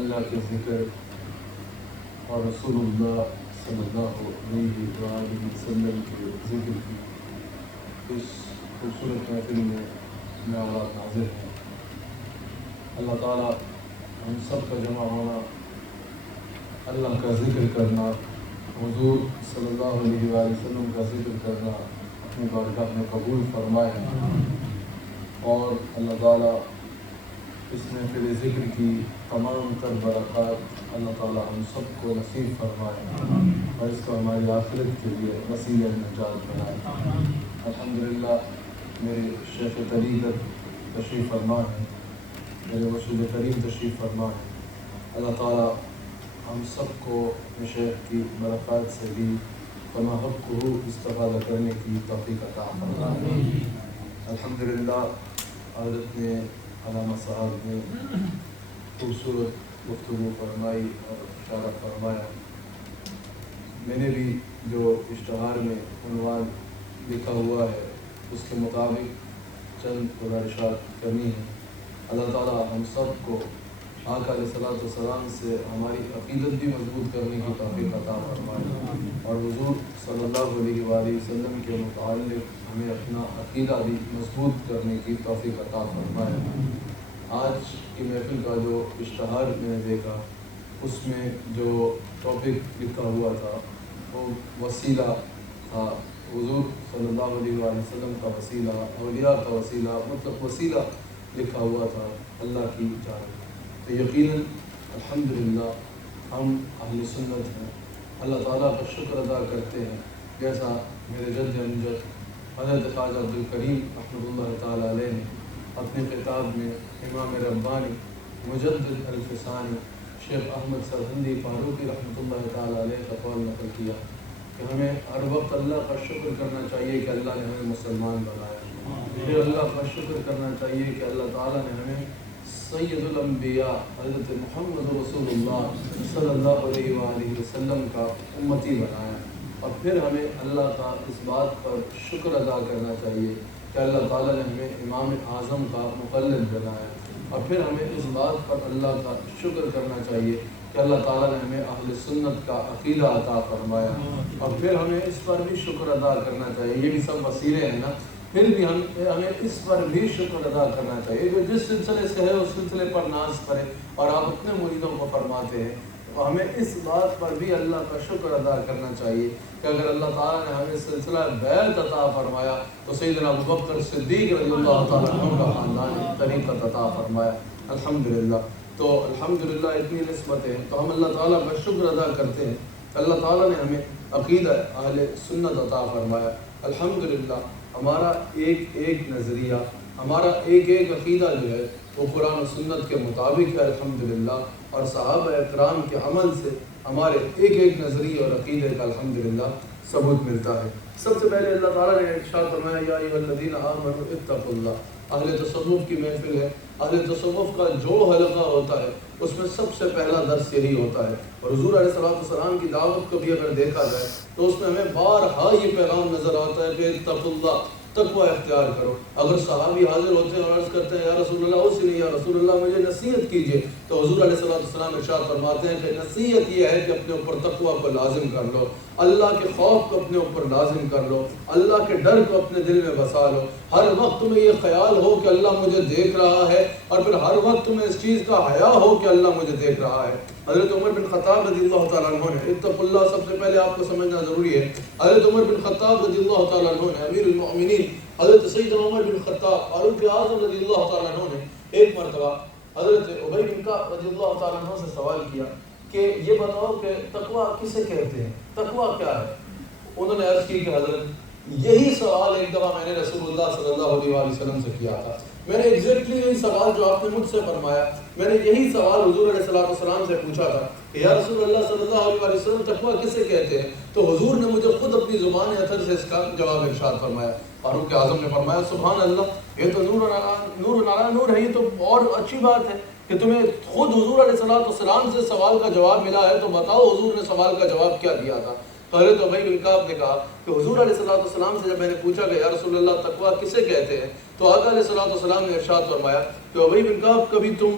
اللہ کے ذکر اور رسول اللہ صلی اللہ علیہ وآلہ وسلم کے ذکر کی اس خوبصورت محفل میں نعرات حاضر ہیں۔ اللہ تعالیٰ ہم سب کا جمع ہونا، اللہ کا ذکر کرنا، حضور صلی اللہ علیہ وآلہ وسلم کا ذکر کرنا اپنی بارگاہ میں قبول فرمائے، اور اللہ تعالیٰ اس محفل ذکر کی تمام تر برکات اللہ تعالیٰ ہم سب کو نصیب فرمائے اور اس کو ہماری آخرت کے لیے وسیلہ نجات بنائے۔ الحمدللہ میرے شیخ طریقت تشریف فرما ہے، میرے مرشد کریم تشریف فرما ہے۔ اللہ تعالیٰ ہم سب کو شیخ کی برکات سے بھی کما حق کو استفادہ کرنے کی توفیق عطا فرمائے۔ الحمدللہ حضرت نے علامہ صاحب نے خوبصورت گفتگو فرمائی اور اشارہ فرمایا۔ میں نے بھی جو اشتہار میں عنوان لکھا ہوا ہے اس کے مطابق چند گزارشات کرنی ہیں۔ اللہ تعالیٰ ہم سب کو آقا علیہ الصلوۃ والسلام سے ہماری عقیدت بھی مضبوط کرنے کی توفیق عطا فرمائے اور حضور صلی اللہ علیہ وآلہ وسلم کے متعلق ہمیں اپنا عقیدہ بھی مضبوط کرنے کی توفیق عطا فرمائے۔ آج کی محفل کا جو اشتہار میں نے دیکھا اس میں جو ٹاپک لکھا ہوا تھا وہ وسیلہ تھا، حضور صلی اللہ علیہ وآلہ وسلم کا وسیلہ، اولیاء کا وسیلہ، مطلب وسیلہ لکھا ہوا تھا اللہ کی جانب۔ تو یقیناً الحمدللہ ہم اہل سنت ہیں، اللہ تعالیٰ کا شکر ادا کرتے ہیں، جیسا میرے جد امجد حضرت خواجہ عبدالکریم رحمۃ اللہ تعالیٰ علیہ نے اپنے خطاب میں امام ربانی مجدد الفسانی شیخ احمد سرہندی فاروقی رحمۃ اللہ تعالیٰ علیہ کا قول نقل کیا کہ ہمیں ہر وقت اللہ کا شکر کرنا چاہیے کہ اللہ نے ہمیں مسلمان بنایا، پھر اللہ کا شکر کرنا چاہیے کہ اللہ تعالیٰ نے ہمیں سید الانبیاء حضرت محمد رسول اللہ صلی اللہ علیہ وآلہ وسلم کا امتی بنایا، اور پھر ہمیں اللہ کا اس بات پر شکر ادا کرنا چاہیے کہ اللہ تعالیٰ نے ہمیں امام اعظم کا مقلد بنایا، اور پھر ہمیں اس بات پر اللہ کا شکر کرنا چاہیے کہ اللہ تعالیٰ نے ہمیں اہل سنت کا عقیدہ عطا فرمایا، اور پھر ہمیں اس پر بھی شکر ادا کرنا چاہیے۔ یہ بھی سب وسیلے ہیں نا، پھر بھی ہمیں اس پر بھی شکر ادا کرنا چاہیے جو جس سلسلے سے ہے اس سلسلے پر ناز کرے، اور آپ اپنے مریدوں کو فرماتے ہیں، تو ہمیں اس بات پر بھی اللہ کا شکر ادا کرنا چاہیے کہ اگر اللہ تعالیٰ نے ہمیں سلسلہ بیعت عطا فرمایا تو سیدنا ابوبکر صدیق رضی اللہ تعالیٰ عنہ کا خاندان طریقت عطا فرمایا۔ الحمدللہ، تو الحمدللہ اتنی نسبتیں ہیں، تو ہم اللہ تعالیٰ کا شکر ادا کرتے ہیں۔ اللہ تعالیٰ نے ہمیں عقیدہ اہل سنت عطا فرمایا۔ الحمدللہ ہمارا ایک ایک نظریہ، ہمارا ایک ایک عقیدہ جو ہے وہ قرآن و سنت کے مطابق ہے الحمدللہ، اور صحابہ اکرام کے عمل سے ہمارے ایک ایک نظریے اور عقیدے کا الحمدللہ ثبوت ملتا ہے۔ سب سے پہلے اللہ تعالیٰ نے ارشاد فرمایا یا ایھا الذین آمنوا اتقوا اللہ۔ اہل تصوف کی محفل ہے، اہل تصوف کا جو حلقہ ہوتا ہے اس میں سب سے پہلا درس یہی ہوتا ہے، اور حضور علیہ السلام کی دعوت کو بھی اگر دیکھا جائے تو اس میں ہمیں بارہا یہ پیغام نظر آتا ہے کہ اتقوا اللہ، تقوی اختیار کرو۔ اگر صحابی حاضر ہوتے ہیں اور عرض کرتے ہیں یا رسول اللہ اوصنی، یا رسول اللہ مجھے نصیحت کیجیے، تو حضور علیہ السلام ارشاد فرماتے ہیں کہ نصیحت یہ ہے کہ اپنے اوپر تقوی کو لازم کر لو، اللہ کے خوف کو اپنے اوپر لازم کر لو، اللہ کے ڈر کو اپنے دل میں بسا لو، ہر وقت میں یہ خیال ہو کہ اللہ مجھے دیکھ رہا ہے، اور پھر ہر وقت میں اس چیز کا حیا ہو کہ اللہ مجھے دیکھ رہا ہے۔ حضرت عمر بن خطاب رضی اللہ تعالیٰ عنہ نے اتقوا اللہ سب سے پہلے آپ کو سمجھنا ضروری ہے۔ حضرت عمر بن خطاب رضی اللہ تعالیٰ عنہ نے، امیر المؤمنین حضرت سیدنا عمر بن خطاب فاروق اعظم رضی اللہ تعالیٰ عنہ نے ایک مرتبہ حضرت ابی بن کعب رضی اللہ تعالیٰ عنہ سے سوال کیا کہ یہ بتاؤ کہ تقویٰ کسے کہتے ہیں، تقویٰ کیا ہے؟ انہوں نے عرض کی کہ حضرت یہی سوال ایک دفعہ میں نے رسول اللہ صلی اللہ علیہ وآلہ وسلم سے کیا تھا، میں نے ایگزیکٹلی یہی سوال جو آپ نے مجھ سے فرمایا، میں نے یہی سوال حضور علیہ السلام سے پوچھا تھا کہ یا رسول اللہ صلی اللہ علیہ وآلہ وسلم تقویٰ کسے کہتے ہیں؟ تو حضور نے مجھے خود اپنی زبان اطہر سے اس کا جواب ارشاد فرمایا۔ فاروق اعظم نے فرمایا سبحان اللہ، یہ تو نور علی نور ہے، یہ تو اور اچھی بات ہے کہ تمہیں خود حضور علیہ السلام سے سوال کا جواب ملا ہے، تو بتاؤ حضور نے سوال کا جواب کیا دیا تھا؟ حضرت ابی بن کعب نے کہا کہ حضور علیہ السلام سے جب میں نے پوچھا کہ یا رسول اللہ تقویٰ کسے کہتے ہیں، تو آقا علیہ السلام نے ارشاد فرمایا کہ ابی بن کعب کبھی تم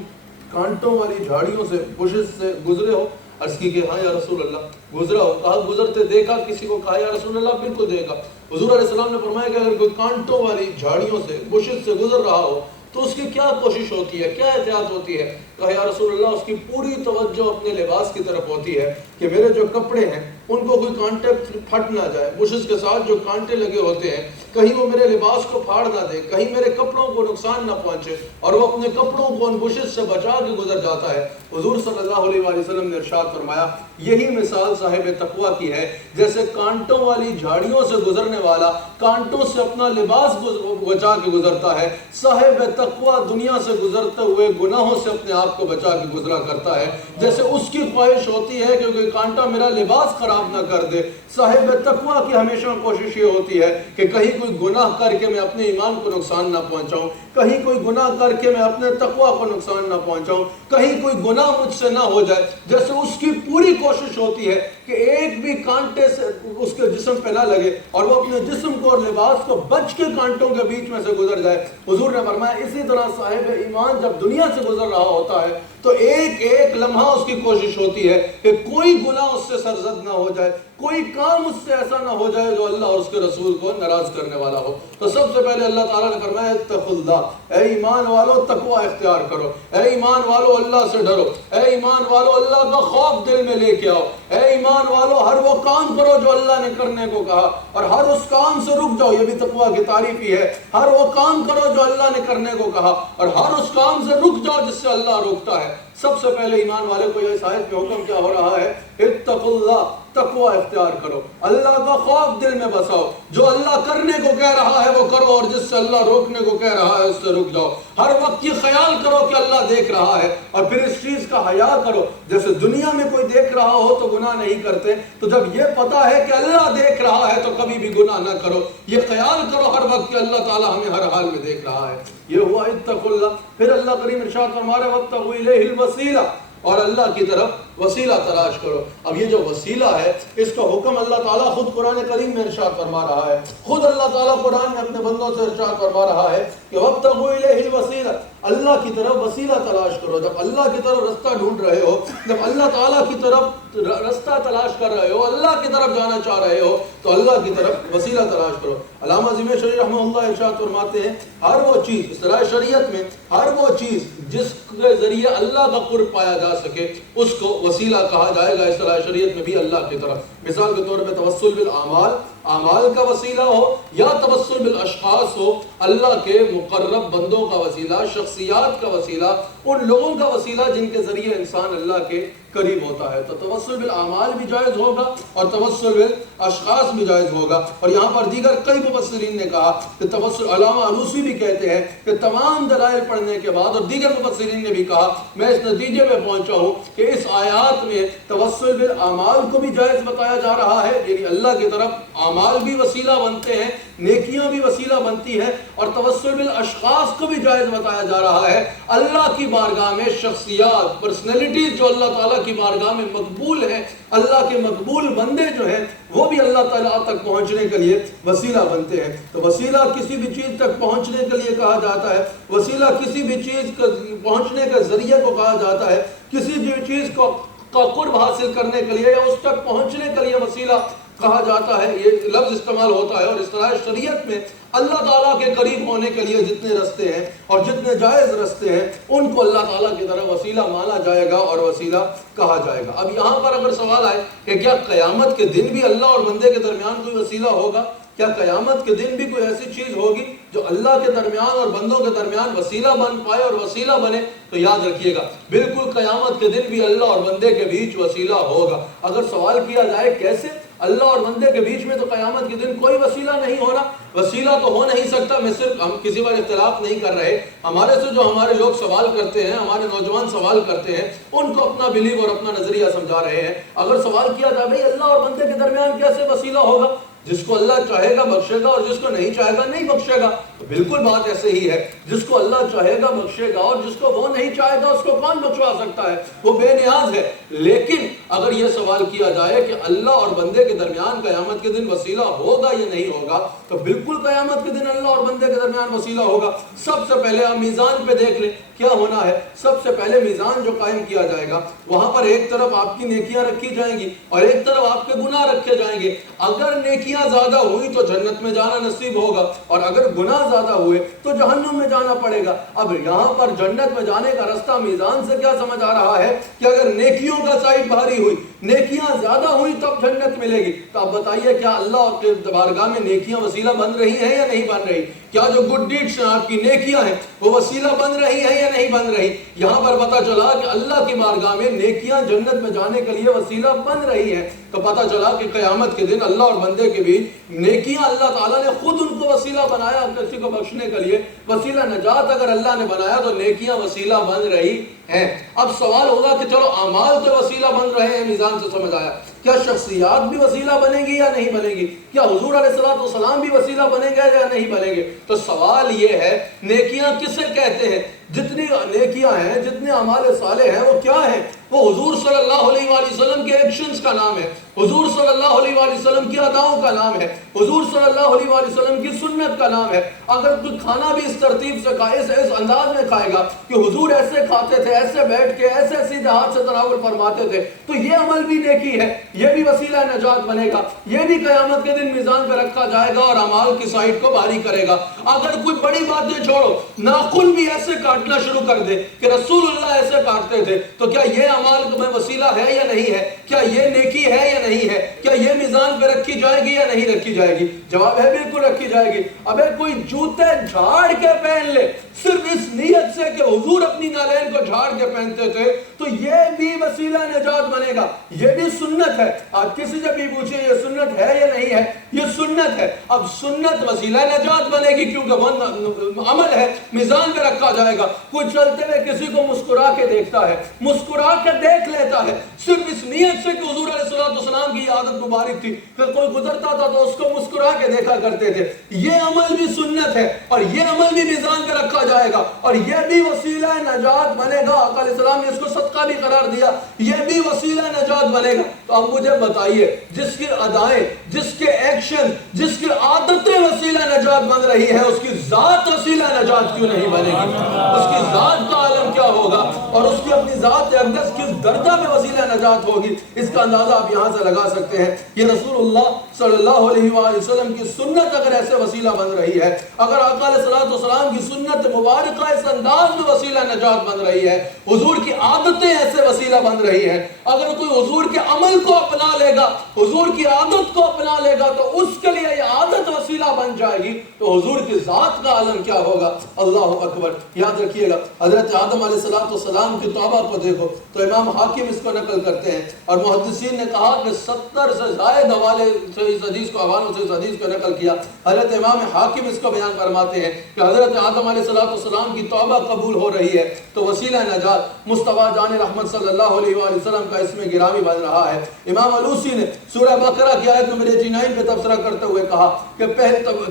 کانٹوں والی جھاڑیوں سے بشز سے گزرے ہو؟ عرض کی کہ ہاں یا رسول اللہ گزرا ہو. کہا گزرتے دیکھا کسی کو؟ کہا یا رسول اللہ بالکل دیکھا. حضور علیہ السلام نے فرمایا کہ اگر کوئی کانٹوں والی جھاڑیوں سے بشز سے گزر رہا ہو تو اس کی کیا کوشش ہوتی ہے، کیا احتیاط ہوتی ہے؟ کہا یا رسول اللہ اس کی پوری توجہ اپنے لباس کی طرف ہوتی ہے کہ میرے جو کپڑے ہیں ان کو کوئی کانٹے پھٹ نہ جائے، بشز کے ساتھ جو کانٹے لگے ہوتے ہیں کہیں وہ میرے لباس کو پھاڑ نہ دے، کہیں میرے کپڑوں کو نقصان نہ پہنچے، اور وہ اپنے کپڑوں کو ان بشز سے بچا کے گزر جاتا ہے. حضور صلی اللہ علیہ وآلہ وسلم نے ارشاد فرمایا یہی مثال صاحب تقویٰ کی ہے. جیسے کانٹوں والی جھاڑیوں سے گزرنے والا کانٹوں سے اپنا لباس بچا کے گزرتا ہے، صاحب تقویٰ دنیا سے گزرتے ہوئے گناہوں سے اپنے آپ کو بچا کے گزرا کرتا ہے. جیسے اس کی خواہش ہوتی ہے کہ کوئی کانٹا میرا لباس خراب نہ کر دے، صاحب تقویٰ کی ہمیشہ کوشش یہ ہوتی ہے کہ کہیں کوئی گناہ کر کے میں اپنے ایمان کو نقصان نہ پہنچاؤں، کہیں کوئی گناہ کر کے میں اپنے تقویٰ کو نقصان نہ پہنچاؤں، کہیں کوئی گناہ مجھ سے نہ ہو جائے. جیسے اس کی پوری کوشش ہوتی ہے کہ ایک بھی کانٹے سے اس کے جسم پہ نہ لگے اور وہ اپنے جسم کو اور لباس کو بچ کے کانٹوں کے بیچ میں سے گزر جائے. حضور نے فرمایا اسی طرح صاحب ایمان جب دنیا سے گزر رہا ہوتا ہے تو ایک ایک لمحہ اس کی کوشش ہوتی ہے کہ کوئی گناہ اس سے سرزد نہ ہو جائے، کوئی کام اس سے ایسا نہ ہو جائے جو اللہ اور اس کے رسول کو ناراض کرنے والا ہو. تو سب سے پہلے اللہ تعالیٰ نے فرمایا اتقوا اللہ، اے ایمان والو تقوی اختیار کرو، اے ایمان والو اللہ سے ڈرو، اے ایمان والو اللہ کا خوف دل میں لے کے آؤ، اے ایمان والو ہر وہ کام کرو جو اللہ نے کرنے کو کہا اور ہر اس کام سے رک جاؤ. یہ بھی تقوی کی تعریف ہی ہے، ہر وہ کام کرو جو اللہ نے کرنے کو کہا اور ہر اس کام سے رک جاؤ جس سے اللہ روکتا ہے. سب سے پہلے ایمان والے کو یہ آیت میں حکم کیا ہو رہا ہے؟ اتقوا اللہ، تقوی اختیار کرو، اللہ کا خوف دل میں بساؤ. جو اللہ کرنے کو کہہ رہا ہے وہ کرو اور جس سے اللہ روکنے کو کہہ رہا ہے اس سے رک جاؤ. ہر وقت یہ خیال کرو کہ اللہ دیکھ رہا ہے اور پھر اس چیز کا حیا کرو. جیسے دنیا میں کوئی دیکھ رہا ہو تو گناہ نہیں کرتے، تو جب یہ پتا ہے کہ اللہ دیکھ رہا ہے تو کبھی بھی گناہ نہ کرو. یہ خیال کرو ہر وقت کہ اللہ تعالیٰ ہمیں ہر حال میں دیکھ رہا ہے. یہ ہوا اتقوا اللہ. پھر اللہ کریم ارشاد فرما رہے وابتغوا الیہ الوسیلہ، اور اللہ کی طرف وسیلہ تلاش کرو. اب یہ جو وسیلہ ہے اس کا حکم اللہ تعالیٰ خود قرآن کریم میں ارشاد فرما رہا ہے. خود اللہ تعالیٰ قرآن میں اپنے بندوں سے ارشاد فرما رہا ہے کہ وابتغوا الیہ الوسیلہ، اللہ کی طرف وسیلہ تلاش کرو. جب اللہ کی طرف رستہ ڈھونڈ رہے ہو، جب اللہ تعالیٰ کی طرف رستہ تلاش کر رہے ہو، اللہ کی طرف جانا چاہ رہے ہو تو اللہ کی طرف وسیلہ تلاش کرو. علامہ زمخشری رحمہ اللہ ارشاد فرماتے ہیں ہر وہ چیز، اصطلاح شریعت میں ہر وہ چیز جس کے ذریعے اللہ کا قرب پایا جا سکے اس کو وسیلہ کہا جائے گا اصطلاح شریعت میں بھی اللہ کی طرف. مثال کے طور پہ توسل بالاعمال، اعمال کا وسیلہ ہو یا توسل بالاشخاص ہو، اللہ کے مقرب بندوں کا وسیلہ، شخصیات کا وسیلہ، ان لوگوں کا وسیلہ جن کے ذریعے انسان اللہ کے قریب ہوتا ہے. تو توسل بالاعمال بھی جائز ہوگا اور توسل بالاشخاص بھی جائز ہوگا. اور یہاں پر دیگر کئی مفسرین نے کہا کہ توسل، علامہ علوسی بھی کہتے ہیں کہ تمام دلائل پڑھنے کے بعد اور دیگر مفسرین نے بھی کہا، میں اس نتیجے میں پہنچا ہوں کہ اس آیات میں توسل بالاعمال کو بھی جائز بتایا جا رہا ہے، یعنی اللہ کی طرف اعمال بھی وسیلہ بنتے ہیں، نیکیاں بھی وسیلہ بنتی ہیں، اور توسل بالاشخاص کو بھی جائز بتایا جا رہا ہے. اللہ کی بارگاہ میں شخصیات، پرسنالٹیز جو اللہ تعالیٰ کی بارگاہ میں مقبول ہیں، اللہ کے مقبول بندے جو ہیں وہ بھی اللہ تعالیٰ تک پہنچنے کے لیے وسیلہ بنتے ہیں. تو وسیلہ کسی بھی چیز تک پہنچنے کے لیے کہا جاتا ہے، وسیلہ کسی بھی چیز کا پہنچنے کے ذریعے کو کہا جاتا ہے، کسی بھی چیز کا قرب حاصل کرنے کے لیے یا اس تک پہنچنے کے لیے وسیلہ کہا جاتا ہے. یہ لفظ استعمال ہوتا ہے اور اصطلاح شریعت میں اللہ تعالیٰ کے قریب ہونے کے لیے جتنے رستے ہیں اور جتنے جائز رستے ہیں ان کو اللہ تعالیٰ کی طرف وسیلہ مانا جائے گا اور وسیلہ کہا جائے گا. اب یہاں پر اگر سوال آئے کہ کیا قیامت کے دن بھی اللہ اور بندے کے درمیان کوئی وسیلہ ہوگا، کیا قیامت کے دن بھی کوئی ایسی چیز ہوگی جو اللہ کے درمیان اور بندوں کے درمیان وسیلہ بن پائے اور وسیلہ بنے؟ تو یاد رکھیے گا بالکل قیامت کے دن بھی اللہ اور بندے کے بیچ وسیلہ ہوگا. اگر سوال کیا جائے کیسے، اللہ اور بندے کے بیچ میں تو قیامت کے دن کوئی وسیلہ نہیں ہونا، وسیلہ تو ہو نہیں سکتا. میں صرف ہم کسی پر اختلاف نہیں کر رہے، ہمارے سے جو ہمارے لوگ سوال کرتے ہیں، ہمارے نوجوان سوال کرتے ہیں، ان کو اپنا بلیو اور اپنا نظریہ سمجھا رہے ہیں. اگر سوال کیا جائے بھائی اللہ اور بندے کے درمیان کیسے وسیلہ ہوگا، جس کو اللہ چاہے گا بخشے گا اور جس کو نہیں چاہے گا نہیں بخشے گا. بالکل بات ایسے ہی ہے، جس کو اللہ چاہے گا بخشے گا، اور جس کو وہ نہیں چاہے گا اس کو کون بخشوا سکتا ہے، وہ بے نیاز ہے۔ لیکن اگر یہ سوال کیا جائے کہ اللہ اور بندے کے درمیان قیامت کے دن وسیلہ ہوگا یا نہیں ہوگا، تو بالکل قیامت کے دن اللہ اور بندے کے درمیان وسیلہ ہوگا۔ سب سے پہلے آپ میزان پہ دیکھ لیں کیا ہونا ہے۔ سب سے پہلے میزان جو قائم کیا جائے گا، وہاں پر ایک طرف آپ کی نیکیاں رکھی جائیں گی اور ایک طرف آپ کے گناہ رکھے جائیں گے۔ اگر نیکیاں زیادہ ہوئی تو جنت میں جانا نصیب ہوگا، اور اگر گناہ زیادہ ہوئے تو جہنم میں جانا پڑے گا۔ اب یہاں پر جنت میں جانے کا رستہ میزان سے کیا سمجھ آ رہا ہے کہ اگر نیکیوں کا سائڈ بھاری ہوئی، نیکیاں زیادہ ہوئی تب جنت ملے گی۔ تو اب بتائیے کیا اللہ کے بارگاہ میں نیکیاں وسیلہ بن رہی ہیں یا نہیں بن رہی؟ کیا جو گڈ ڈیڈز ہیں، آپ کی نیکیاں ہیں، وہ وسیلہ بن رہی ہیں یا نہیں بن رہی؟ یہاں پر پتہ چلا کہ اللہ کی بارگاہ میں نیکیاں جنت میں جانے کے لیے وسیلہ بن رہی ہیں۔ تو پتہ چلا کہ قیامت کے دن اللہ اور بندے کے بیچ نیکیاں اللہ تعالیٰ نے خود ان کو وسیلہ بنایا کسی کو بخشنے کے لیے۔ وسیلہ نجات اگر اللہ نے بنایا تو نیکیاں وسیلہ بن رہی ہیں۔ اب سوال ہوگا کہ چلو اعمال تو وسیلہ بن رہے ہیں، میزان سے سمجھ آیا، کیا شخصیات بھی وسیلہ بنیں گی یا نہیں بنیں گی؟ کیا حضور علیہ الصلوۃ والسلام بھی وسیلہ بنیں گے یا نہیں بنیں گے؟ تو سوال یہ ہے نیکیاں کسے کہتے ہیں؟ جتنی نیکیاں ہیں، جتنے اعمال صالح ہیں، وہ کیا ہیں؟ وہ حضور صلی اللہ علیہ وآلہ وسلم کے ایکشنز کا نام ہے، حضور صلی اللہ علیہ وآلہ وسلم کی اداؤں کا نام ہے، حضور صلی اللہ علیہ وآلہ وسلم کی سنت کا نام ہے۔ اگر کوئی کھانا بھی اس ترتیب سے کھائے، اس انداز میں کھائے گا کہ حضور ایسے کھاتے تھے، ایسے بیٹھ کے، ایسے سیدھے ہاتھ سے تناول فرماتے تھے، تو یہ عمل بھی نیکی ہے، یہ بھی وسیلہ نجات بنے گا، یہ بھی قیامت کے دن میزان پہ رکھا جائے گا اور اعمال کی سائٹ کو بھاری کرے گا۔ اگر کوئی بڑی باتیں چھوڑو، ناخن بھی ایسے کاٹنا شروع کر دے کہ رسول اللہ ایسے کاٹتے تھے، تو کیا یہ اعمال میں وسیلہ ہے یا نہیں ہے؟ کیا یہ نیکی ہے یا نہیں ہے؟ کیا یہ میزان پہ رکھی جائے گی یا نہیں رکھی جائے گی؟ جواب ہے بالکل رکھی جائے گی۔ ابے کوئی جوتے جھاڑ کے پہن لے صرف اس نیت سے کہ حضور اپنی نالین کو جھاڑ کے پہنتے تھے، تو یہ بھی وسیلہ نجات بنے گا، یہ بھی سنت ہے۔ آج کسی سے بھی پوچھیں یہ سنت ہے یا نہیں ہے، یہ سنت ہے۔ اب سنت وسیلہ نجات بنے گی کیونکہ وہ عمل ہے، میزان پہ رکھا جائے گا۔ کوئی چلتے ہوئے کسی کو مسکرا کے دیکھتا ہے، مسکرا کے دیکھ لیتا ہے صرف اس نیت سے کہ حضور علیہ الصلوۃ والسلام کی عادت مبارک تھی کہ کوئی گزرتا تھا تو اس کو مسکرا کے دیکھا کرتے تھے، یہ عمل بھی سنت ہے اور یہ عمل بھی میزان پہ رکھا جائے گا اور یہ بھی وسیلہ نجات بنے گا۔ آقا علیہ السلام نے اس کو صدقہ بھی قرار دیا، یہ بھی وسیلہ نجات بنے گا۔ تو اب مجھے بتائیے جس کی ادائیں، جس کے ایکشن، جس کی عادتیں وسیلہ نجات بن رہی ہے، اس کی ذات وسیلہ نجات کیوں نہیں بنے گی؟ اس کی ذات کا عالم کیا ہوگا اور اس کی اپنی ذات اقدس کس درجہ میں وسیلہ نجات ہوگی؟ اس کا اندازہ آپ یہاں سے لگا سکتے ہیں۔ یہ رسول اللہ صلی اللہ علیہ وآلہ وسلم کی سنت اگر ایسے وسیلہ بن رہی ہے، اگر آقا علیہ السلام کی سنت مبارکہ اس انداز میں وسیلہ نجات بن رہی ہے، حضور کی عادتیں ایسے وسیلہ بن رہی ہیں، اگر کوئی حضور کے عمل کو اپنا لے گا، حضور کی عادت کو اپنا لے گا تو اس کے لیے یہ عادت وسیلہ بن جائے گی، تو حضور کی ذات کا عالم کیا ہوگا؟ اللہ اکبر۔ یاد رکھیے گا حضرت آدم علیہ السلام کی توبہ کو دیکھو تو امام حاکم اس کو نقل کرتے ہیں اور محدثین نے کہا کہ 70 سے زائد حوالے سے اس حدیث کو نقل کیا۔ حضرت امام حاکم اس کو بیان فرماتے ہیں کہ حضرت آدم علیہ السلام کی توبہ قبول ہو رہی ہے تو وسیلہ نجات مصطفیٰ جان رحمت صلی اللہ علیہ وآلہ وسلم کا اس میں گرامی بن رہا ہے۔ امام علوسی نے سورہ بقرہ کی آیت نمبر 89 پہ تبصرہ کرتے ہوئے کہا کہ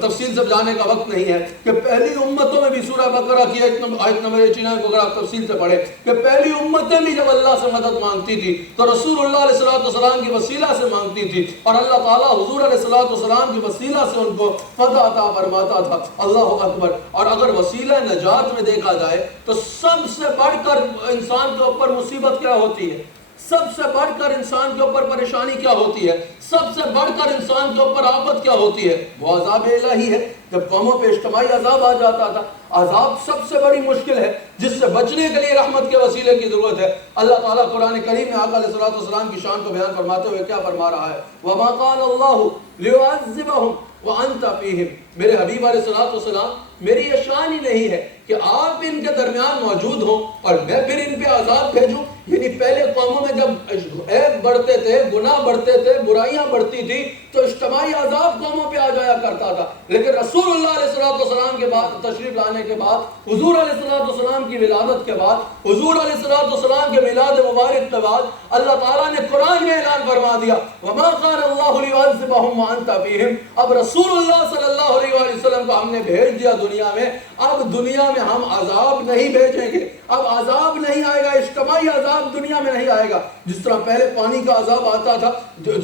تفصیل سے جانے کا وقت نہیں ہے کہ پہلی امتوں میں بھی سورہ بقرہ کی آیت نمبر 89 کو اگر آپ تفصیل سے پڑھیں کہ پہلی امتیں بھی جب اللہ سے مدد مانگتی تھی تو رسول اللہ علیہ السلام کی وسیلہ سے مانگتی تھی اور اللہ تعالیٰ حضور علیہ السلام کی وسیلہ سے ان کو فتح عطا فرماتا تھا۔ اللہ اکبر۔ اور اگر وسیلہ نجات میں دیکھا جائے تو سب سے بڑھ کر انسان کے اوپر مصیبت کیا ہوتی ہے، سب سے بڑھ کر انسان کے اوپر پریشانی کیا ہوتی ہے، سب سے بڑھ کر انسان کے اوپر آفت کیا ہوتی ہے؟ وہ عذاب الہی ہے۔ جب قوموں پہ اجتماعی عذاب آ جاتا تھا، عذاب سب سے بڑی مشکل ہے جس سے بچنے کے لیے رحمت کے وسیلے کی ضرورت ہے۔ اللہ تعالیٰ قرآن کریم میں آقا علیہ السلام کی شان کو بیان فرماتے ہوئے کیا فرما رہا ہے؟ وَمَا قَالَ اللَّهُ لِيُعَذِّبَهُمْ وَأَنْتَ فِيهِمْ۔ میرے حبیب علیہ السلام میری یہ شان ہی نہیں ہے کہ آپ ان کے درمیان موجود ہوں اور میں پھر ان پہ عذاب بھیجوں۔ یعنی پہلے قوموں میں جب ایک بڑھتے تھے، گناہ بڑھتے تھے، برائیاں بڑھتی تھی تو اجتماعی عذاب قوموں پہ آ جایا کرتا تھا. لیکن رسول اللہ علیہ السلام کے بعد تشریف لانے کے بعد، حضور علیہ السلام کی ولادت کے بعد، حضور علیہ السلام کے میلاد مبارک کے بعد اللہ تعالیٰ نے قرآن میں اعلان فرما دیا وَمَا كَانَ اللَّهُ لِيُعَذِّبَهُمْ وَأَنْتَ فِيهِمْ. اب رسول اللہ صلی اللہ علیہ وسلم کو ہم نے بھیج دیا دنیا میں، اب دنیا میں ہم عذاب نہیں بھیجیں گے، اب عذاب نہیں آئے گا، اجتماعی عذاب دنیا میں نہیں آئے گا. جس طرح پہلے پانی کا عذاب آتا تھا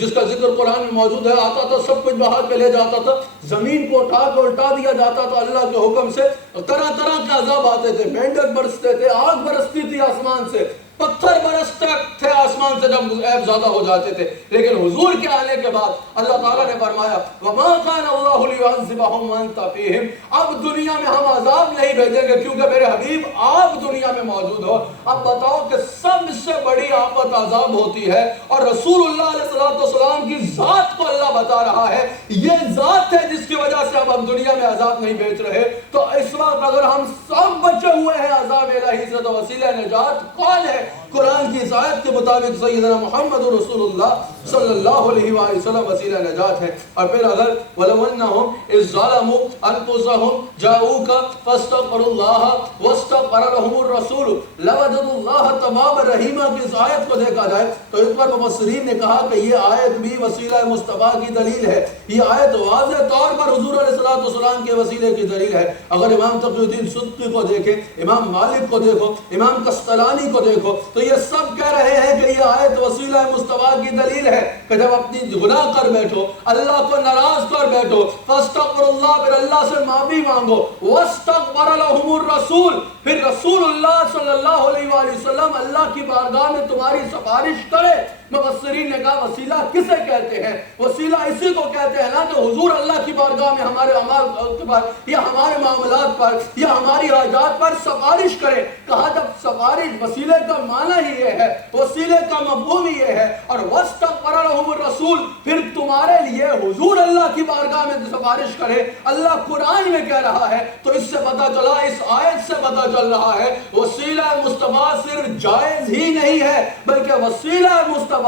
جس کا ذکر قرآن میں موجود ہے، آتا تھا سب کچھ بہا کے لے جاتا تھا، زمین کو اٹھا کے الٹا دیا جاتا تھا اللہ کے حکم سے، طرح طرح کے عذاب آتے تھے، مینڈک برستے تھے، آگ برستی تھی آسمان سے، پتھر برستے تھے آسمان سے جب عیب زیادہ ہو جاتے تھے. لیکن حضور کے آنے کے بعد اللہ تعالیٰ نے فرمایا وَمَا كَانَ اللَّهُ لِيُعَذِّبَهُمْ وَأَنْتَ فِيهِمْ. اب دنیا میں ہم عذاب نہیں بھیجیں گے کیونکہ میرے حبیب آپ دنیا میں موجود ہو. اب بتاؤ کہ سب سے بڑی آفت عذاب ہوتی ہے اور رسول اللہ علیہ السلام کی ذات کو اللہ بتا رہا ہے یہ ذات ہے جس کی وجہ سے اب ہم دنیا میں عذاب نہیں بھیج رہے. تو اس وقت اگر ہم سب بچے ہوئے ہیں عذاب الہی سے تو وسیلہ نجات کون ہے؟ قرآن کی اس آیت کے مطابق سیدنا محمد رسول اللہ صلی اللہ علیہ وآلہ وسلم وسیلہ نجات ہے. اور پھر اگر وَلَوْ أَنَّهُمْ إِذْ ظَلَمُوا أَنفُسَهُمْ جَاءُوكَ فَاسْتَغْفَرُوا اللَّهَ وَاسْتَغْفَرَ لَهُمُ الرَّسُولُ لَوَجَدُوا اللَّهَ تَوَّابًا رَحِيمًا کی اس آیت کو دیکھا جائے تو اس پر مفسرین نے کہا کہ یہ آیت بھی وسیلہ مصطفیٰ کی دلیل ہے. یہ آیت واضح طور پر حضور علیہ السلام کے وسیلے کی دلیل ہے. اگر امام تقی الدین سبکی کو دیکھیں، امام مالک کو دیکھو، امام قسطلانی کو دیکھو تو یہ سب کہہ رہے ہیں کہ یہ آیت وسیلہ مصطفیٰ کی دلیل ہے کہ جب اپنی گناہ کر بیٹھو، اللہ کو ناراض کر بیٹھو، فاستغفر اللہ، پھر اللہ سے معافی مانگو، واستغفر لهم الرسول، پھر رسول اللہ صلی اللہ علیہ وآلہ وسلم اللہ کی بارگاہ میں تمہاری سفارش کرے. مفسرین نے کہا وسیلہ کسے کہتے ہیں؟ وسیلہ اسی کو کہتے ہیں نا کہ حضور اللہ کی بارگاہ میں ہمارے اعمال پر یا ہمارے معاملات پر یا ہماری حاجات پر سفارش کرے. کہا جب سفارش، وسیلے کا معنی ہی یہ ہے، وسیلے کا مفہوم ہی یہ ہے. اور واستغفر لهم الرسول، پھر تمہارے لیے حضور اللہ کی بارگاہ میں سفارش کرے. اللہ قرآن میں کہہ رہا ہے تو اس سے پتہ چلا، اس آیت سے پتہ چل رہا ہے وسیلہ مصطفیٰ صرف جائز ہی نہیں ہے بلکہ وسیلہ مصطفیٰ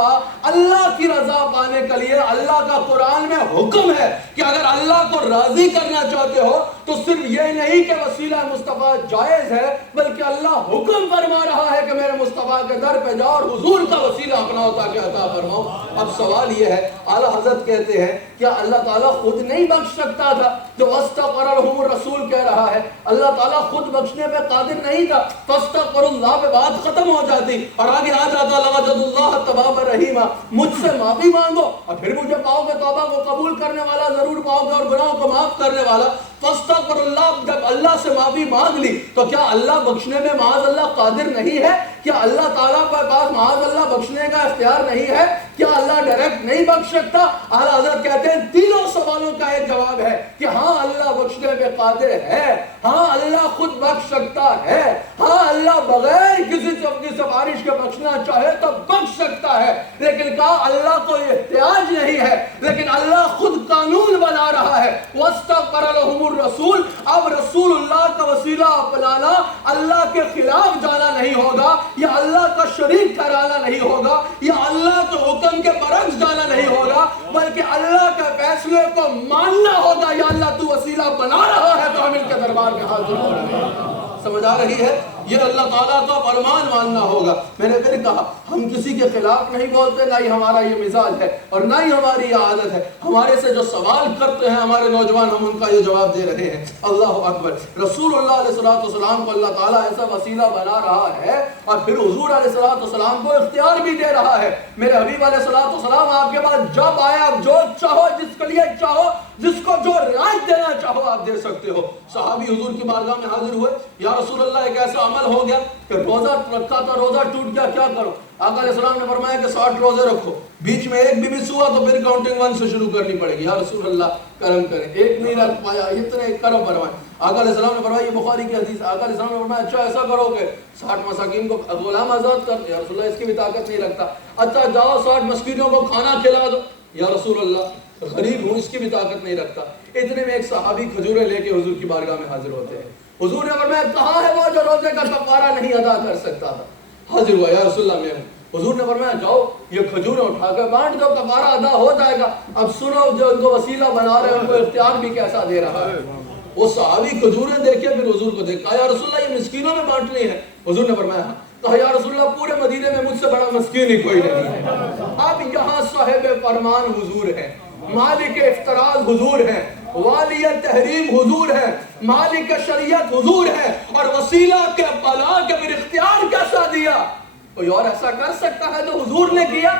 اللہ کی رضا پانے کے لیے اللہ کا قرآن میں حکم ہے کہ اگر اللہ کو راضی کرنا چاہتے ہو تو صرف یہ نہیں کہ وسیلہ مصطفیٰ جائز ہے بلکہ اللہ حکم فرما رہا ہے کہ میرے مصطفیٰ کے در پہ جاؤ اور حضور کا وسیلہ اپناؤ تاکہ عطا فرماؤ. اب سوال یہ ہے، اعلیٰ حضرت کہتے ہیں کیا اللہ تعالیٰ خود نہیں بخش سکتا تھا؟ جو واستغفر لهم الرسول کہہ رہا ہے اللہ تعالیٰ خود بخشنے پہ قادر نہیں تھا؟ فاستغفر اللہ پہ بات ختم ہو جاتی اور آگے آ جاتا لوجد اللہ توابا رحیما، مجھ سے معافی مانگو اور پھر مجھے پاؤ گے، توبہ کو قبول کرنے والا ضرور پاؤ گے اور گناہوں کو معاف کرنے والا. فاستغفر اللہ، جب اللہ سے معافی مانگ لی تو کیا اللہ بخشنے میں معاذ اللہ قادر نہیں ہے؟ کیا اللہ تعالیٰ کے پاس معاذ اللہ بخشنے کا اختیار نہیں ہے؟ کیا اللہ ڈائریکٹ نہیں بخش سکتا؟ اعلیٰ حضرت کہتے ہیں تینوں سوالوں کا ایک جواب ہے کہ ہاں اللہ بخشنے پہ قادر ہے، ہاں اللہ خود بخش سکتا ہے، ہاں اللہ بغیر کسی کی سفارش کے بخشنا چاہے تو بخش سکتا ہے. لیکن کہا اللہ کو احتیاج نہیں ہے، لیکن اللہ خود قانون بنا رہا ہے. واستغفر لهم الرسول، اب رسول اللہ کا وسیلہ اپنانا اللہ کے خلاف جانا نہیں ہوگا یا اللہ کا شریک کرانا نہیں ہوگا یا اللہ کے حکم کے برعکس جانا نہیں ہوگا بلکہ اللہ کے فیصلے کو ماننا ہوگا. یا اللہ تو وسیلہ بنا رہا ہے تو ہم ان کے دربار میں حاضر ہو رہے ہیں. سمجھ آ رہی ہے؟ یہ اللہ تعالیٰ کا فرمان ماننا ہوگا. میں نے پھر کہا ہم کسی کے خلاف نہیں بولتے، نہ ہی ہمارا یہ مزاج ہے اور نہ ہی ہماری یہ عادت ہے. ہمارے سے جو سوال کرتے ہیں ہمارے نوجوان، ہم ان کا یہ جواب دے رہے ہیں. اللہ اکبر. رسول اللہ علیہ السلام کو اللہ تعالیٰ ایسا وسیلہ بنا رہا ہے اور پھر حضور علیہ السلام کو اختیار بھی دے رہا ہے. میرے حبیب علیہ السلام آپ کے پاس جب آئے، آپ جو چاہو، جس کے لیے چاہو، جس کو جو رائے دینا چاہو آپ دے سکتے ہو. صحابی حضور کی بارگاہ میں حاضر ہوئے، یا رسول اللہ ایک ایسا عمل ہو گیا کہ روزہ رکھا تھا، روزہ ٹوٹ گیا، کیا کرو؟ آقا علیہ السلام نے فرمایا کہ 60 روزے رکھو، بیچ میں ایک بھی مس ہوا تو پھر کاؤنٹنگ 1 سے شروع کرنی پڑے گی. یا رسول اللہ کرم کریں، ایک نہیں رکھ پایا، اتنے کرم فرمائیں. آقا علیہ السلام نے فرمایا، یہ بخاری کی حدیث، آقا علیہ السلام نے فرمایا اچھا ایسا کرو کہ 60 مساکین کو غلام آزاد کر. یا رسول اللہ اس کی بھی طاقت نہیں رکھتا. اچھا جاؤ 60 مسکینوں کو کھانا کھلا دو. یا رسول اللہ غریب ہوں، اس کی بھی طاقت نہیں رکھتا. اتنے میں ایک صحابی کھجوریں لے کے حضور کی بارگاہ میں حاضر ہوتے ہیں. حضور نے فرمایا کہاں ہے وہ جو روزے کا کفارہ نہیں ادا کر سکتا تھا؟ حاضر ہوا، یا رسول اللہ میں ہوں. حضور نے فرمایا جاؤ یہ کھجوریں اٹھا کے بانٹ دو، کفارہ ادا ہو جائے گا۔ اب سنو جو ان کو وسیلہ بنا رہے ہیں ان کو اختیار بھی کیسا دے رہا ہے۔ وہ صحابی کھجوریں دیکھے پھر حضور کو دیکھا، یا رسول اللہ یہ مسکینوں میں بانٹنی ہے؟ حضور نے فرمایا کہا یا رسول اللہ پورے مدینے میں مجھ سے بڑا مسکین ہی کوئی نہیں ہے۔ اب یہاں صاحب فرمان حضور ہے، مالک افتراض حضور ہے، والی تحریم حضور ہے، مالک شریعت حضور ہے، اور وسیلہ کے بلا کے پھر اختیار کیسا دیا؟ کوئی اور ایسا کر سکتا ہے جو حضور نے کیا؟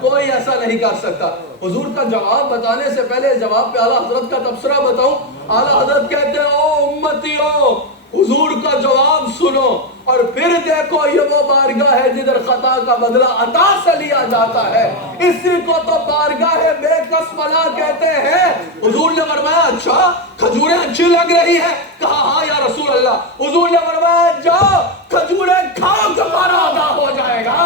کوئی ایسا نہیں کر سکتا۔ حضور کا جواب بتانے سے پہلے جواب پہ اعلیٰ حضرت کا تبصرہ بتاؤں۔ اعلیٰ حضرت کہتے ہیں او امتیو، حضور کا جواب سنو اور پھر دیکھو یہ وہ بارگاہ ہے جدھر خطا کا بدلہ عطا سے لیا جاتا ہے، اسی کو تو بارگاہ بے کس بنا کہتے ہیں۔ حضور نے فرمایا اچھا کھجوریں اچھی لگ رہی ہیں؟ کہا ہاں یا رسول اللہ۔ حضور نے فرمایا جاؤ کھجوریں کھاؤ، کفارہ ادا ہو جائے گا۔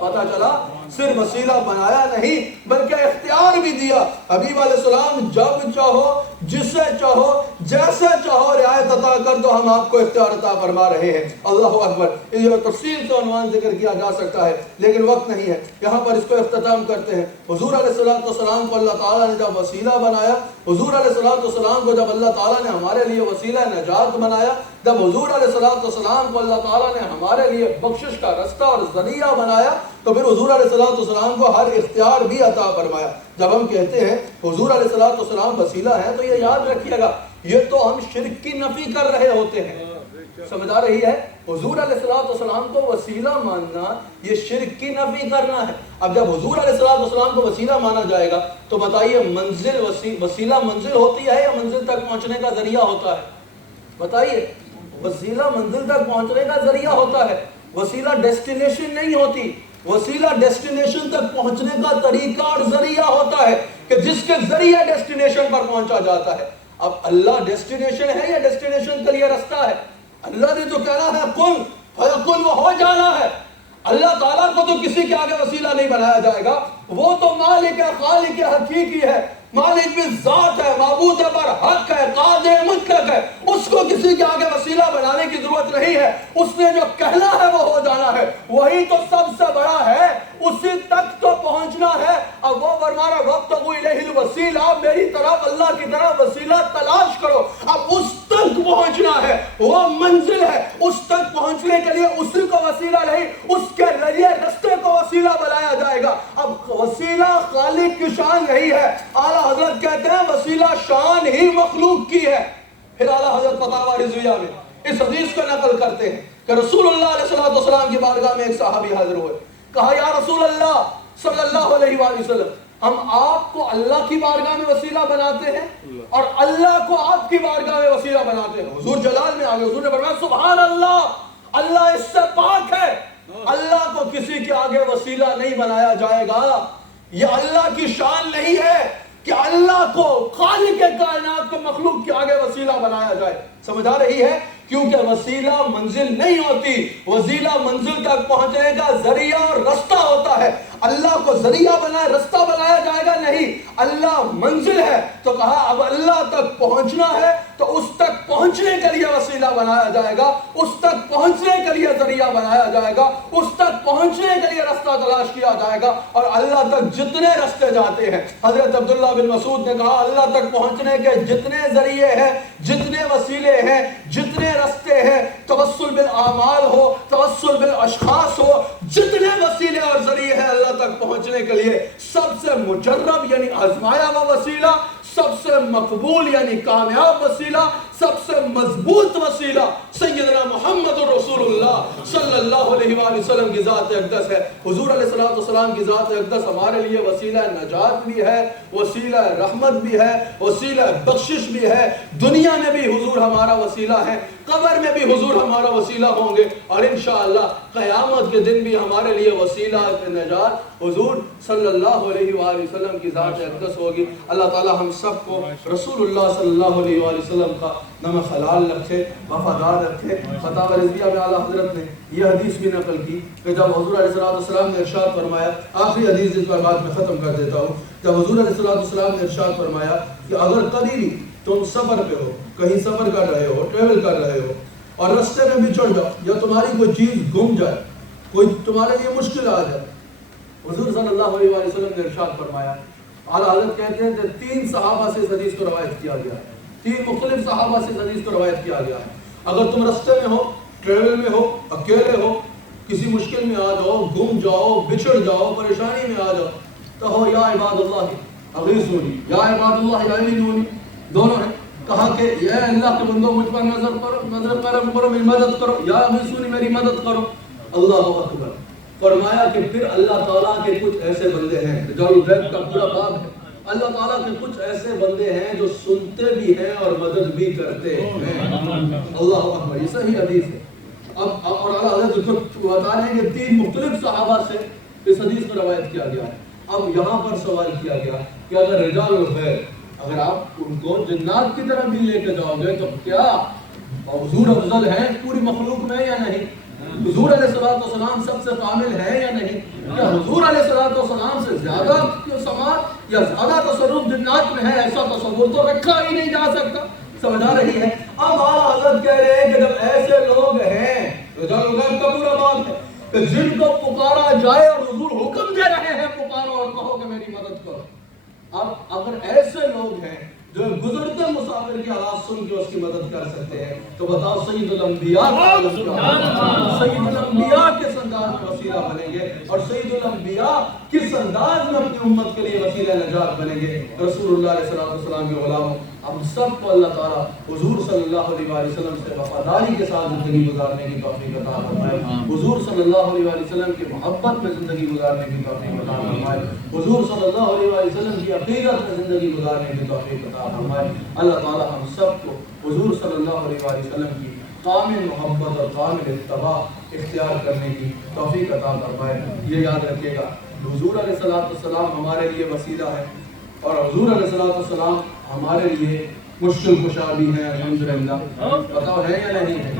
پتہ چلا صرف وسیلہ بنایا نہیں بلکہ اختیار بھی دیا۔ حبیب علیہ السلام جب چاہو جسے چاہو جیسے چاہو رعایت عطا کر دو، ہم آپ کو اختیار عطا فرما رہے ہیں۔ اللہ اکبر۔ یہ تفصیل سے عنوان ذکر کیا جا سکتا ہے لیکن وقت نہیں ہے، یہاں پر اس کو اختتام کرتے ہیں۔ حضور علیہ السلام کو اللہ تعالیٰ نے جب وسیلہ بنایا، حضور علیہ السلام کو جب اللہ تعالیٰ نے ہمارے لیے وسیلہ نجات بنایا، جب حضور علیہ السلام کو اللہ تعالیٰ نے ہمارے لیے بخشش کا رستہ اور ذریعہ بنایا، تو پھر حضور علیہ السلام کو ہر اختیار بھی عطا فرمایا۔ جب ہم کہتے ہیں حضور علیہ السلام وسیلہ ہے تو یہ یاد رکھیے گا یہ تو ہم شرک کی نفی کر رہے ہوتے ہیں۔ سمجھ آ رہی ہے؟ حضور علیہ السلام کو وسیلہ ماننا یہ شرک کی نفی کرنا ہے۔ اب جب حضور علیہ السلام کو وسیلہ مانا جائے گا تو بتائیے منزل وسیلہ منزل ہوتی ہے یا منزل تک پہنچنے کا ذریعہ ہوتا ہے؟ بتائیے، وسیلہ منزل تک پہنچنے کا ذریعہ ہوتا ہے، وسیلہ ڈیسٹینیشن نہیں ہوتی۔ وسیلہ ڈیسٹینیشن تک پہنچنے کا طریقہ اور ذریعہ ہوتا ہے کہ جس کے ذریعے ڈیسٹینیشن پر پہنچا جاتا ہے۔ اب اللہ ڈیسٹینیشن ہے یا ڈیسٹینیشن کے لیے رستہ ہے؟ اللہ نے تو کہنا ہے کن فیکن، وہ ہو جانا ہے۔ اللہ تعالیٰ کو تو کسی کے آگے وسیلہ نہیں بنایا جائے گا، وہ تو مالک ہے، خالق حقیقی ہے، مالک بھی ذات ہے، معبود پر حق ہے، قادر مطلق ہے، اس کو کسی کے آگے وسیلہ بنانے کی ضرورت نہیں ہے۔ اس نے جو کہنا ہے وہ ہو جانا ہے، وہی تو سب سے بڑا ہے، اسی تک تو پہنچنا ہے۔ اب وہ فرمانا وابتغوا الیہ الوسیلہ، میری طرف اللہ کی طرف وسیلہ تلاش کرو۔ اب اس تک پہنچنا ہے، وہ منزل ہے، اس تک پہنچنے کے لیے اسی کو وسیلہ نہیں، اس کے ذریعے رستے کو وسیلہ بنایا جائے گا۔ اب وسیلہ خالق کی شان نہیں ہے، اعلیٰ حضرت کہتے ہیں وسیلہ شان ہی مخلوق کی ہے۔ پھر اعلیٰ حضرت فتاوی رضویہ میں اس حدیث کو نقل کرتے ہیں کہ رسول اللہ علیہ السلام کی بارگاہ میں ایک صحابی حاضر ہوئے، کہا یا رسول اللہ صلی اللہ علیہ وآلہ وسلم، ہم آپ کو اللہ کی بارگاہ میں وسیلہ بناتے ہیں اور اللہ کو آپ کی بارگاہ میں وسیلہ بناتے ہیں۔ حضور جلال میں آگے حضور نے فرمایا سبحان اللہ، اللہ اس سے پاک ہے، اللہ کو کسی کے آگے وسیلہ نہیں بنایا جائے گا۔ یہ اللہ کی شان نہیں ہے کہ اللہ کو خالق کائنات کو مخلوق کے آگے وسیلہ بنایا جائے۔ سمجھ آ رہی ہے؟ کیونکہ وسیلہ منزل نہیں ہوتی، وسیلہ منزل تک پہنچنے کا ذریعہ اور رستہ ہوتا ہے۔ اللہ کو ذریعہ بنائے رستہ بنایا جائے گا نہیں، اللہ منزل ہے۔ تو کہا اب اللہ تک پہنچنا ہے تو اس تک پہنچنے کے لیے وسیلہ بنایا جائے گا، اس تک پہنچنے کے لیے ذریعہ بنایا جائے گا، اس تک پہنچنے کے لیے رستہ تلاش کیا جائے گا۔ اور اللہ تک جتنے رستے جاتے ہیں، حضرت عبداللہ بن مسعود نے کہا اللہ تک پہنچنے کے جتنے ذریعے ہیں، جتنے وسیلے ہیں، جتنے رستے ہیں، توسل بالاعمال ہو، توسل بالاشخاص ہو، جتنے وسیلے اور ذریعے ہیں اللہ تک پہنچنے کے لیے، سب سے مجرب یعنی آزمایا ہوا وسیلہ، سب سے مقبول یعنی کامیاب وسیلہ، سب سے مضبوط وسیلہ سیدنا محمد رسول اللہ صلی اللہ علیہ وآلہ وسلم کی ذات اقدس ہے۔ حضور علیہ السلام کی ذات اقدس ہمارے لیے وسیلہ نجات بھی ہے، وسیلہ رحمت بھی ہے، وسیلہ بخشش بھی ہے۔ دنیا میں بھی حضور ہمارا وسیلہ ہے، قبر میں بھی حضور ہمارا وسیلہ ہوں گے، اور انشاءاللہ قیامت کے دن بھی ہمارے لیے وسیلہ نجات حضور صلی اللہ علیہ وآلہ وسلم کی ذات اقدس ہوگی۔ اللہ تعالی ہم سب کو رسول اللہ صلی اللہ علیہ وآلہ وسلم کا نام حلال رکھے، وفادار رکھے۔ فتاوی رضویہ میں اعلیٰ حضرت نے یہ حدیث بھی نقل کی کہ جب حضور علیہ السلام نے ارشاد فرمایا، آخری حدیث جس پر بات میں ختم کر دیتا ہوں، جب حضور علیہ السلام نے ارشاد فرمایا کہ اگر کبھی بھی تم سفر پہ ہو، کہیں سفر کر رہے ہو، ٹریول کر رہے ہو اور رستے میں بھی چڑھ جاؤ یا تمہاری کوئی چیز گم جائے کوئی تمہارے لیے مشکل آ جائے، حضور صلی اللہ علیہ وآلہ وسلم نے ارشاد فرمایا، اعلیٰ حضرت کہتے ہیں کہ 3 صحابہ سے اس حدیث کو روایت کیا گیا ہے، 3 مختلف صحابہ سے اس حدیث کو روایت کیا گیا ہے، اگر تم رستے میں ہو، ٹریول میں ہو، اکیلے ہو، کسی مشکل میں آ جاؤ، گم جاؤ، بچھڑ جاؤ، پریشانی میں آ جاؤ، تو ہو یا عباد اللہ اغیثونی یا عباد اللہ اعینونی، دونوں ہیں، کہا کہ اے اللہ کے بندوں مجھ پر نظر کرم کرو، میری مدد کرو، یا اغیثونی میری مدد کرو، اللہ اکبر۔ فرمایا کہ پھر اللہ تعالیٰ کے کچھ ایسے بندے ہیں، رجال الغیب کا پورا باب ہے، اللہ تعالیٰ کے کچھ ایسے بندے ہیں جو سنتے بھی ہیں اور مدد بھی کرتے ہیں، اللہ اکبر، یہ صحیح حدیث ہے۔ اب اور اعلیٰ حضرت بتا رہے ہیں کہ 3 مختلف صحابہ سے اس حدیث کو روایت کیا گیا ہے۔ اب یہاں پر سوال کیا گیا کہ اگر رجال الغیب، اگر آپ ان کو جنات کی طرح بھی لے کے جاؤ گے تو کیا حضور افضل ہیں پوری مخلوق میں یا نہیں؟ حضور علیہ السلام سب سے کامل ہے یا نہیں؟ کیا حضور علیہ السلام سے زیادہ سماعت یا زیادہ تصرف جنات میں ہے؟ ایسا تصور تو رکھا ہی نہیں جا سکتا، سمجھ آ رہی ہے؟ اب اعلیٰ حضرت کہہ رہے ہیں کہ جب ایسے لوگ ہیں، رجال الغیب کا پورا باب ہے کہ جن کو پکارا جائے اور حضور حکم دے رہے ہیں پکارو اور کہو کہ میری مدد کرو، اب اگر ایسے لوگ ہیں جو گزرتے مسافر کی آواز سن کے اس کی مدد کر سکتے ہیں تو بتاؤ سید الانبیاء سید الانبیاء کس انداز میں وسیلہ بنیں گے، اور سید الانبیاء کس انداز میں اپنی امت کے لیے وسیلہ نجات بنیں گے؟ رسول اللہ علیہ السلام کے غلاموں، ہم سب کو اللہ تعالیٰ حضور صلی اللہ علیہ وآلہ وسلم سے وفاداری کے ساتھ زندگی گزارنے کی توفیق عطا فرمائے، حضور صلی اللہ علیہ وآلہ وسلم کی محبت میں زندگی گزارنے کی توفیق عطا فرمائے، حضور صلی اللہ علیہ وآلہ وسلم کی عقیدت میں زندگی گزارنے کی توفیق عطا فرمائے۔ اللہ تعالیٰ ہم سب کو حضور صلی اللہ علیہ وآلہ وسلم کی کامل محبت اور کامل اتباع اختیار کرنے کی توفیق عطا فرمائے۔ یہ یاد رکھیے گا، حضور علیہ السلام ہمارے لیے وسیلہ ہے، اور حضور علیہ السلام ہمارے لیے مشکل کشا بھی ہیں، الحمدللہ۔ بتاؤ ہے یا نہیں ہے؟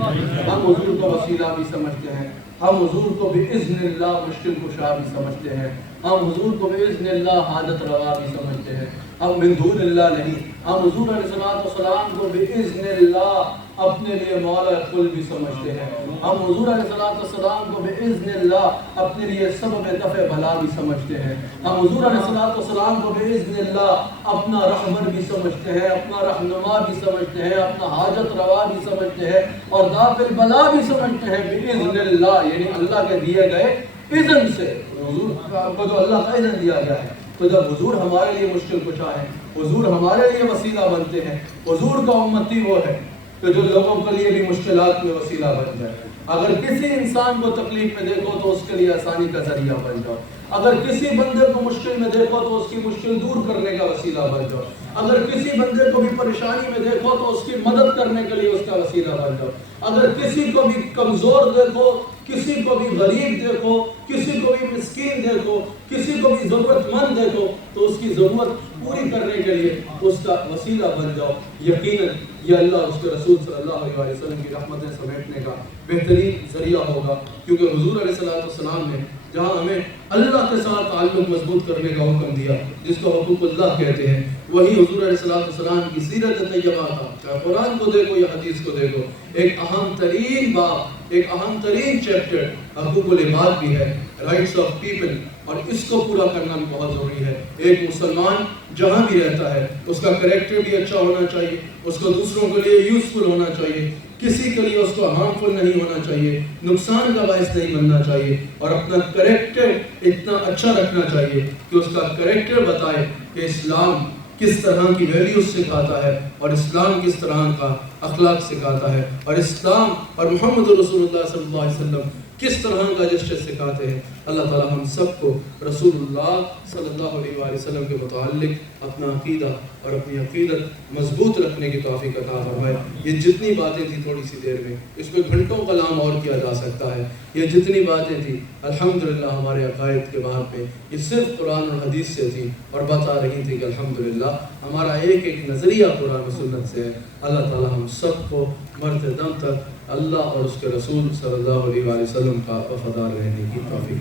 ہم حضور کو وسیلہ بھی سمجھتے ہیں، ہم حضور کو بإذن اللہ مشکل کشا بھی سمجھتے ہیں، ہم حضور کو بإذن اللہ حاجت روا بھی سمجھتے ہیں، ہم من دون اللہ نہیں، ہم حضور علیہ السلام کو بإذن اللہ اپنے لیے مولا کل بھی سمجھتے ہیں، ہم حضور علیہ السلام کو بإذن اللہ اپنے لیے سبب دفع بلا بھی سمجھتے ہیں، ہم حضور علیہ السلام کو بإذن اللہ اپنا رہبر بھی سمجھتے ہیں، اپنا رہنما بھی سمجھتے ہیں، اپنا حاجت روا بھی سمجھتے ہیں، اور دافع البلا بھی سمجھتے ہیں بإذن اللہ، یعنی اللہ کے دیے گئے اذن سے، حضور کو جو اللہ کا اذن دیا گیا ہے۔ تو جب حضور ہمارے لیے مشکل کشا ہے، حضور ہمارے لیے وسیلہ بنتے ہیں، حضور کا امتی وہ ہے کہ جو لوگوں کے لیے بھی مشکلات میں وسیلہ بن جائے، اگر کسی انسان کو تکلیف میں دیکھو تو اس کے لیے آسانی کا ذریعہ بن جاؤ، اگر کسی بندے کو مشکل میں دیکھو تو اس کی مشکل دور کرنے کا وسیلہ بن جاؤ، اگر کسی بندے کو بھی پریشانی میں دیکھو تو اس کی مدد کرنے کے لیے اس کا وسیلہ بن جاؤ، اگر کسی کو بھی کمزور دیکھو، کسی کو بھی غریب دیکھو، کسی کو بھی مسکین دیکھو، کسی کو بھی ضرورت مند دیکھو تو اس کی ضرورت پوری کرنے کے لیے اس کا وسیلہ بن جاؤ۔ یقیناً یہ اللہ اس کے رسول صلی اللہ علیہ وسلم کی رحمتیں سمیٹنے کا بہترین ذریعہ ہوگا، کیونکہ حضور علیہ السلام نے جہاں ہمیں اللہ کے ساتھ تعلق مضبوط کرنے کا حکم دیا، جس کو حقوق اللہ کہتے ہیں، وہی حضور علیہ السلام کی سیرت طیبہ تھا۔ چاہے قرآن کو دیکھو یا حدیث کو دیکھو، ایک اہم ترین باب، ایک اہم ترین چیپٹر حقوق العباد بھی ہے، رائٹس آف پیپل، اور اس کو پورا کرنا بہت ضروری ہے۔ ایک مسلمان جہاں بھی رہتا ہے اس کا کریکٹر بھی اچھا ہونا چاہیے، اس کو دوسروں کے لیے یوزفل ہونا چاہیے، کسی کے لیے اس کو ہارمفل نہیں ہونا چاہیے، نقصان کا باعث نہیں بننا چاہیے، اور اپنا کریکٹر اتنا اچھا رکھنا چاہیے کہ اس کا کریکٹر بتائے کہ اسلام کس طرح کی ویلیوز سکھاتا ہے، اور اسلام کس طرح کا اخلاق سکھاتا ہے، اور اسلام اور محمد رسول اللہ صلی اللہ علیہ وسلم کس طرح کا جسٹر سکھاتے ہیں۔ اللہ تعالیٰ ہم سب کو رسول اللہ صلی اللہ علیہ وآلہ وسلم کے متعلق اپنا عقیدہ اور اپنی عقیدت مضبوط رکھنے کی توفیق عطا فرمائے۔ یہ جتنی باتیں تھیں تھوڑی سی دیر میں، اس پہ گھنٹوں کلام اور کیا جا سکتا ہے۔ یہ جتنی باتیں تھیں الحمدللہ ہمارے عقائد کے باب میں، یہ صرف قرآن اور حدیث سے تھی، اور بتا رہی تھی کہ الحمدللہ ہمارا ایک ایک نظریہ قرآن و سنت سے ہے۔ اللہ تعالیٰ ہم سب کو مرتے دم تک اللہ اور اس کے رسول صلی اللہ علیہ وآلہ وسلم کا وفادار رہنے کی توفیق